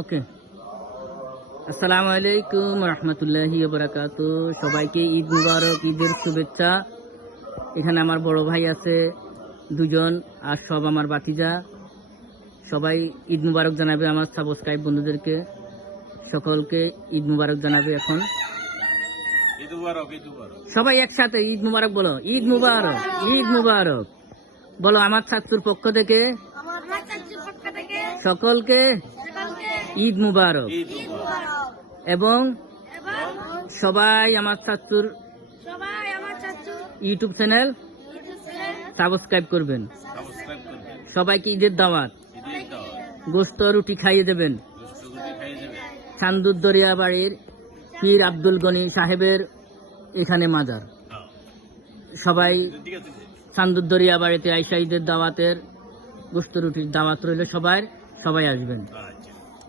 ওকে আসসালামু আলাইকুম রহমতুল্লাহি বারাকাত সবাইকে ঈদ মুবারক ঈদের শুভেচ্ছা। এখানে আমার বড় ভাই আছে দুজন আর সব আমার বাতিজা সবাই ঈদ মুবারক জানাবে আমার সাবস্ক্রাইব বন্ধুদেরকে। সকলকে ঈদ মুবারক জানাবে এখন। ঈদ মুবারক ঈদ মুবারক। সবাই একসাথে ঈদ মুবারক বলো। ঈদ মুবারক ঈদ মুবারক। বলো আমার ছাত্রর পক্ষ থেকে। সকলকে ঈদ মুবারক। এবং সবাই আমার ছাত্রর ইউটিউব চ্যানেল সাবস্ক্রাইব করবেন। সবাইকে ঈদের দাওয়াত। গোস্ত রুটি খাইয়ে দেবেন। দুষ্ট গুটি খাই যাবে চান্দুর দরিয়া বাড়ির পীর আব্দুল গনি সাহেবের এখানে মাজার। সবাই ঠিক আছে চান্দুর দরিয়া বাড়িতে আইসা ঈদের দাওয়াতের গোস্ত রুটির দাওয়াত রইল সবাই সবাই আসবেন। আচ্ছা।